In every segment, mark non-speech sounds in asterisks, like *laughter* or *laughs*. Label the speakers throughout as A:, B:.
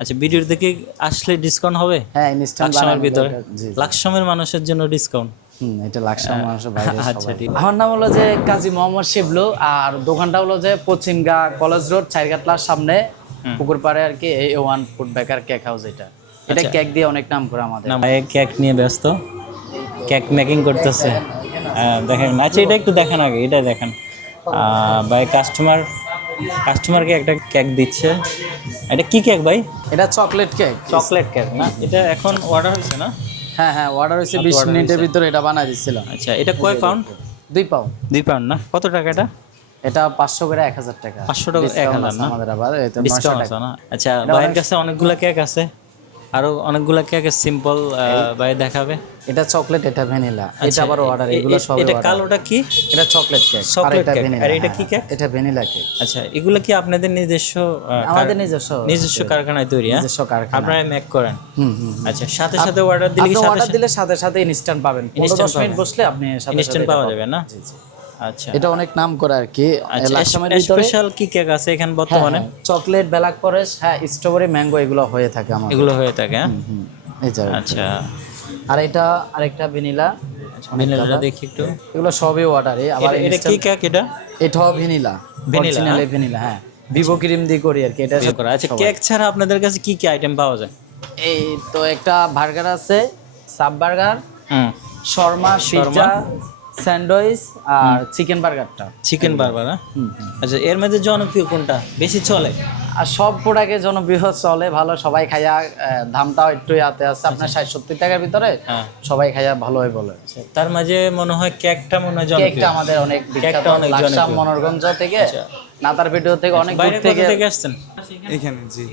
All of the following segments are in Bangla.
A: আচ্ছা ভিডিওর দিকে আসলে ডিসকাউন্ট হবে?
B: হ্যাঁ ইনস্ট্যান্ট
A: লাকসামের ভিতরে। লাকসামের মানুষের জন্য ডিসকাউন্ট
B: হুম এটা লাকসাম মানুষের বাইরে
A: আচ্ছা, ঠিক।
B: আমার নাম হলো যে কাজী মোহাম্মদ শিবলু আর দোকানটা হলো যে পশ্চিমগা কলেজ রোড চারঘাটলার সামনে পুকুর পাড়ে আর কি এই one food baker cake house এটা। এটা
A: আচ্ছা।
B: কেক দিয়ে অনেক নাম করে আমাদের।
A: না ভাই কেক নিয়ে ব্যস্ত। কেক মেকিং করতেছে। দেখেন আচ্ছা এটা একটু দেখেন আগে এটা দেখেন। আহ, ভাই কাস্টমার কাস্টমারকে একটা কেক দিচ্ছে। এটা কি কেক ভাই?
B: এটা চকলেট কেক।
A: চকলেট কেক না? এটা এখন অর্ডার হয়েছে না?
B: হ্যাঁ হ্যাঁ অর্ডার হয়েছে বিশ মিনিটের ভিতরে এটা বানাই দিচ্ছিলাম
A: আচ্ছা এটা কয় পাউন্ড
B: দুই পাউন্ড
A: দুই পাউন্ড না? কত টাকা এটা?
B: এটা পাঁচশো করে এক হাজার টাকা।
A: 500 টাকা,
B: এক
A: 1000
B: আছে
A: না?
B: আমাদের আবার
A: ডিসকাউন্ট আছে না? আচ্ছা ভাইয়ের কাছে অনেকগুলো কেক আছে। আরও অনেকগুলা কেক সিম্পল ভাই দেখাবে।
B: এটা চকলেট এটা ভ্যানিলা এটা
A: আচ্ছা,
B: আবার অর্ডার এগুলো সব
A: এটা কালোটা কি?
B: এটা চকলেট কেক এটা ভ্যানিলা
A: আর এটা কি কেক
B: এটা ভ্যানিলা কেক
A: আচ্ছা এগুলো কি আপনাদের নিজস্ব
B: আমাদের নিজস্ব
A: নিজস্ব কারখানায় তৈরি হ্যাঁ?
B: নিজস্ব কারখানা
A: আপনারা মেক করেন?
B: হুম হুম
A: আচ্ছা সাথে সাথে অর্ডার দিলে সাথে
B: অর্ডার দিলে সাথে সাথে ইনস্ট্যান্ট পাবেন। পনেরো
A: Instant
B: দশ মিনিট বসলে আপনি সাথে সাথে
A: ইনস্ট্যান্ট পাওয়া যাবে না?
B: জি, জি।
A: আচ্ছা।
B: এটা অনেক নাম করে আর কি।
A: আচ্ছা
B: লাকসামের ভিতরে
A: স্পেশাল কি কেক আছে এখানে বর্তমানে?
B: চকলেট ব্ল্যাক ফরেস্ট হ্যাঁ স্ট্রবেরি ম্যাঙ্গো এগুলো হয়ে থাকে আমার
A: এগুলো হয়ে থাকে হ্যাঁ?
B: এই যে
A: আচ্ছা।
B: আর এটা আরেকটা ভ্যানিলা।
A: ভ্যানিলাটা দেখি একটু।
B: এগুলো সবই অর্ডারে আবার
A: এটা- এটা কি কেক এটা?
B: এটাও ভ্যানিলা।
A: Vanilla,
B: অরিজিনাল ভ্যানিলা হ্যাঁ। ভিভো ক্রিম দিয়ে করি আর কি। এটা
A: করা। আচ্ছা কেক ছাড়া আপনাদের কাছে কি কি আইটেম পাওয়া যায়?
B: এই তো একটা বার্গার আছে সাব বার্গার
A: হুম।
B: শর্মা পিৎজা স্যান্ডউইচ আর চিকেন বার্গারটা।
A: চিকেন বার্গার হ্যাঁ? আচ্ছা এর মধ্যে জনপ্রিয় কোনটা? বেশি চলে?
B: আর সব প্রোডাক্টে জনপ্রিয় চলে ভালো সবাই খাইয়া দামটাও একটু ইয়াতে আছে আপনার ষাট সত্তর টাকার ভিতরে
A: হ্যাঁ।
B: সবাই খাইয়া ভালোই বলে।
A: আচ্ছা, তার মাঝে মনে হয় কেকটা মনে হয়
B: কেকটা আমাদের অনেক বিখ্যাত।
A: অনেক
B: লাকসাম
A: জনপ্রিয়।
B: মনোরগঞ্জ থেকে নাতার ভিডিও থেকে অনেক দূর থেকে
A: থেকে আসছেন?
C: এখানে জি।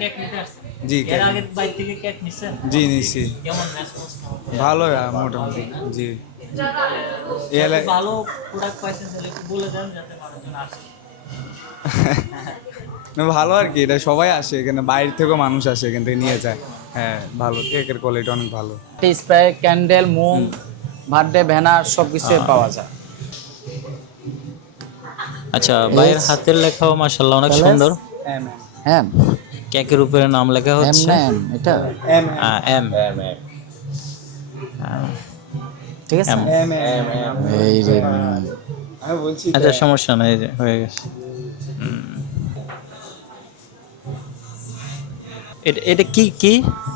A: কেক নিতে আসছেন?
C: জি
A: এর আগে বাইরে থেকে কেক নিছেন?
C: জি নিছি।
A: কেমন রেসপন্স
C: ভালো মোটামুটি জি।
A: ভালো প্রোডাক্ট পাইছেন বলে দেন যাতে মানুষজন আসে। *laughs*
C: ভালো আর কি এটা সবাই আসে এখানে বাইরে থেকেও মানুষ আসে এখান থেকে নিয়ে যায়। হ্যাঁ ভালো কেকের কোয়ালিটি অনেক ভালো।
B: স্প্রে ক্যান্ডেল মোম বার্থডে ব্যানার সব কিছু পাওয়া যায়।
A: আচ্ছা ভাইয়ের হাতের লেখাও মাশাআল্লাহ অনেক সুন্দর।
B: হ্যাঁ
A: কেকের উপরে নাম লেখা হচ্ছে?
B: এম
A: হচ্ছে
B: না এম এটা
A: এম
B: ঠিক আছে? এই রে
C: আমি বলছি
A: আচ্ছা সমস্যা নাই হয়ে গেছে। এটা- এটা কি কি?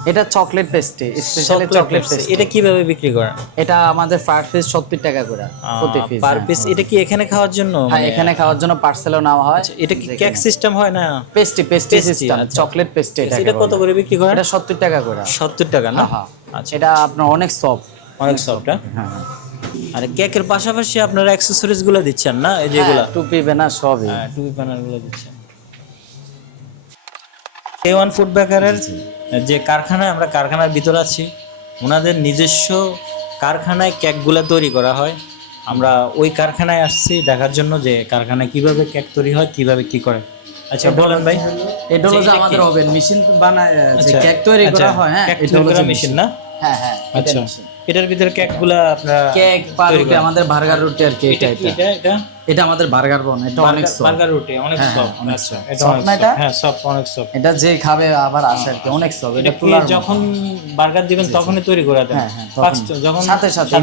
B: এটা chocolate pastry specially chocolate pastry
A: এটা কীভাবে বিক্রি করেন?
B: এটা আমাদের পার পিস সত্তর টাকা করে প্রতি পিস
A: পার পিস এটা কি এখানে খাওয়ার জন্য?
B: হ্যাঁ এখানে খাওয়ার জন্য পার্সেলও নেওয়া হয়।
A: এটা কি কেক সিস্টেম হয় না?
B: পেস্ট্রি পেস্ট্রি সিস্টেম
A: আচ্ছা।
B: চকলেট পেস্ট্রি এটা
A: এটা কত করে বিক্রি করেন?
B: এটা সত্তর টাকা করে।
A: সত্তর টাকা না?
B: হ্যাঁ
A: আচ্ছা।
B: এটা আপনার অনেক সফট
A: অনেক সফট
B: হ্যাঁ?
A: আর কেকের পাশাপাশি আপনারা অ্যাক্সেসরিজগুলো দিচ্ছেন না? এই যেগুলা?
B: হ্যাঁ, টুপি বেনা সবই।
A: হ্যাঁ টুপি প্যানেলগুলো দিচ্ছেন। এ ওয়ান ফুড বেকারের যে কারখানায় আমরা কারখানার ভিতরে আছি ওনাদের নিজস্ব কারখানায় কেকগুলো তৈরি করা হয়। আমরা ওই কারখানায় আসছি দেখার জন্য যে কারখানায় কীভাবে কেক তৈরি হয় কীভাবে কি করে। আচ্ছা বলেন ভাই।
B: এটা হলো যে আমাদের ওভেন মেশিন বানায় যে কেক তৈরি করা হয় হ্যাঁ এটা হলো
A: মেশিন না?
B: হ্যাঁ হ্যাঁ
A: আচ্ছা। এটার ভিতরে কেকগুলা আপনারা
B: কেক পাউরুটি আমাদের বার্গার রুটি আর কি এটা এটা
A: এটা।
B: আমাদের বার্গার বন এটা অনেক soft।
A: বার্গার রুটি অনেক
B: হ্যাঁ,
A: সফট
B: অনেক
A: আচ্ছা এটা অনেক
B: এটা?
A: হ্যাঁ সফট অনেক সফট
B: এটা যে খাবে আবার আসে আর কি অনেক সব এটা কুলার
A: যখন বার্গার দিবেন তখনই তৈরি করে দেন?
B: হ্যাঁ, হ্যাঁ,
A: যখন
B: সাথে সাথে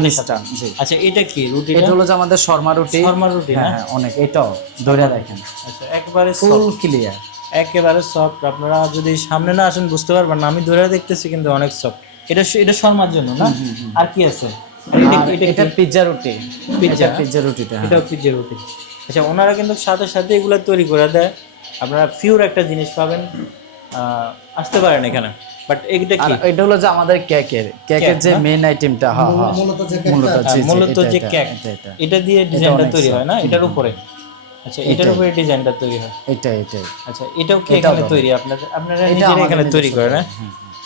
B: জি।
A: আচ্ছা এটা কি রুটি
B: এটা হলো যে আমাদের শর্মা রুটি।
A: শর্মা রুটি
B: হ্যাঁ হ্যাঁ, অনেক এটাও ধরে দেখেন
A: আচ্ছা একবারে
B: ফুল ক্লিয়ার
A: একেবারে সফট আপনারা যদি সামনে না আসেন বুঝতে পারবেন না। আমি ধরে দেখতেছি কিন্তু অনেক সফট এটা এটা শর্মার জন্য না? আর কি আছে? এটা এটা
B: এটা পিৎজা রুটি।
A: পিৎজা?
B: পিৎজা পিৎজা রুটিটা হ্যাঁ।
A: পিজ্জা রুটি। আচ্ছা ওনারা কিন্তু সাথে সাথে এগুলো তৈরি করে দেয়। আপনারা ফিউর একটা জিনিস পাবেন। আসতে পারেন এখানে। বাট এইটা কি?
B: এটা হলো যে আমাদের কেকের। কেকের যে মেইন আইটেমটা হ্যাঁ হ্যাঁ। মূলত
A: যে কেক
B: এটা, এটা।
A: এটা দিয়ে ডিজাইনটা তৈরি হয় না? এটার উপরে। আচ্ছা এটার উপরে ডিজাইনটা তৈরি হয়।
B: এটা এটাই।
A: আচ্ছা এটাও কি এখানে তৈরি? আপনাদের আপনারা নিজেরা এখানে তৈরি করেন হ্যাঁ?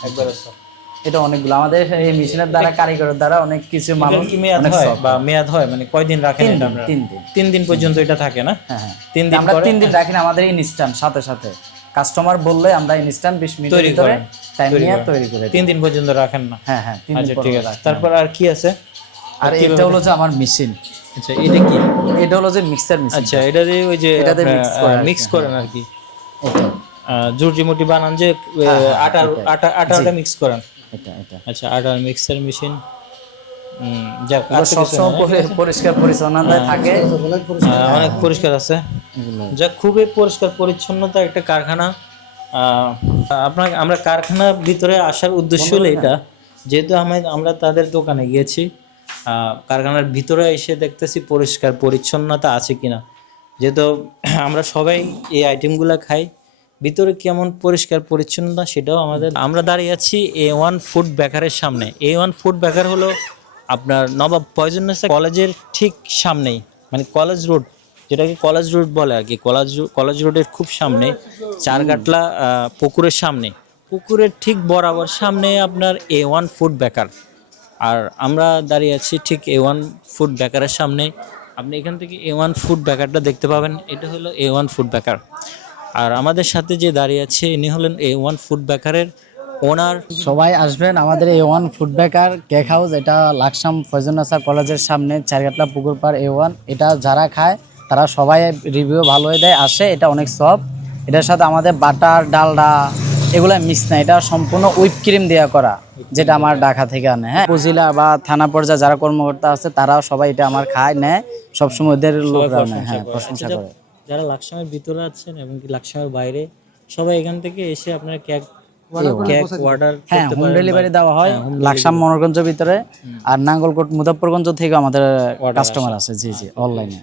A: একবারে soft।
B: এটা অনেকগুলো। আমাদের এই মেশিনের দ্বারা কারিগরের দ্বারা অনেক কিছু মানুষ
A: কি মেয়াদ হয় বা মেয়াদ হয়? মানে কয়দিন রাখেন
B: তিন
A: এটা
B: দিন, তিন দিন।
A: তিন দিন পর্যন্ত এটা থাকে না?
B: হ্যাঁ হ্যাঁ।
A: তিন দিন
B: আমরা তিন দিন রাখি না আমাদের ইনস্ট্যান্ট সাথে সাথে। কাস্টমার বললে আমরা ইনস্ট্যান্ট বিশ মিনিটের
A: তৈরি
B: ভিতরে টাইম নিয়ে তৈরি করে।
A: তিন দিন পর্যন্ত রাখেন না?
B: হ্যাঁ হ্যাঁ তিন
A: আচ্ছা
B: দিন
A: ঠিক আছে। তারপর আর কি আছে?
B: আর এটা হলো যে আমার মেশিন
A: আচ্ছা এটা কি?
B: এটা হলো যে মিক্সার মেশিন
A: আচ্ছা এটা দিয়ে ওই যে
B: এটাতে mix করে
A: মিক্স করেন আর কি। জুটি মুটি বানান যে আটা আটা আটা মিক্স করান।
B: এটা এটা।
A: আচ্ছা আটার মিক্সার মেশিন যাক
B: সবসময় পরিষ্কার পরিচ্ছন্নতায় থাকে।
A: অনেক পরিষ্কার আছে। যা খুবই পরিষ্কার পরিচ্ছন্নতা একটা কারখানা। আপনার আমরা কারখানার ভিতরে আসার উদ্দেশ্য হলো এটা। যেহেতু আমি আমরা তাদের দোকানে গিয়েছি আহ, কারখানার ভিতরে এসে দেখতেছি পরিষ্কার পরিচ্ছন্নতা আছে কিনা। যেহেতু আমরা সবাই এই আইটেমগুলো খাই ভিতরে কেমন পরিষ্কার পরিচ্ছন্নতা সেটাও আমাদের আমরা দাঁড়িয়ে আছি এ ওয়ান ফুড বেকারের সামনে। এ ওয়ান ফুড বেকার হলো আপনার নবাব পয়জনেস কলেজের ঠিক সামনেই। মানে কলেজ রোড যেটাকে কলেজ রোড বলে আর কি। কলেজ কলেজ রোডের খুব সামনে চারগাটলা আহ, পুকুরের সামনে। পুকুরের ঠিক বরাবর সামনে আপনার এ ওয়ান ফুড বেকার আর আমরা দাঁড়িয়ে আছি ঠিক এ ওয়ান ফুড বেকারের সামনে। আপনি এখান থেকে এ ওয়ান ফুড বেকারটা দেখতে পাবেন। এটা হলো এ ওয়ান ফুড বেকার আর আমাদের সাথে যে দাঁড়িয়ে আছে ইনি হলেন এ ওয়ান ফুড বেকারের ওনার
B: সবাই আসবেন আমাদের A one food baker cake house এটা লাকসাম ফয়জুন্নাসার কলেজের সামনে চারঘাটলা পুকুর পাড় এ ওয়ান এটা যারা খায় তারা সবাই রিভিউ ভালোই দেয় আসে এটা অনেক সব এটার সাথে আমাদের বাটার ডালডা এগুলো মিক্স না এটা সম্পূর্ণ হুইপ ক্রিম দেওয়া করা যেটা আমার ঢাকা থেকে আনে হ্যাঁ। উপজেলা বা থানা পর্যায়ে যারা কর্মকর্তা আছে তারাও সবাই এটা আমার খায় নেয় সবসময় ওদের লোকরা নেয় হ্যাঁ প্রশংসা
A: আচ্ছা,
B: করে।
A: যারা লাকসামের ভিতরে আছেন এবং কি লাকসামের বাইরে সবাই এখান থেকে এসে আপনারা কেক কেক অর্ডার
B: হ্যাঁ হোম ডেলিভারি দেওয়া হয় লাকসাম মনোরগঞ্জের ভিতরে আর নাঙ্গলকোট মুজাফরগঞ্জ থেকে আমাদের কাস্টমার আছে জি জি অনলাইনে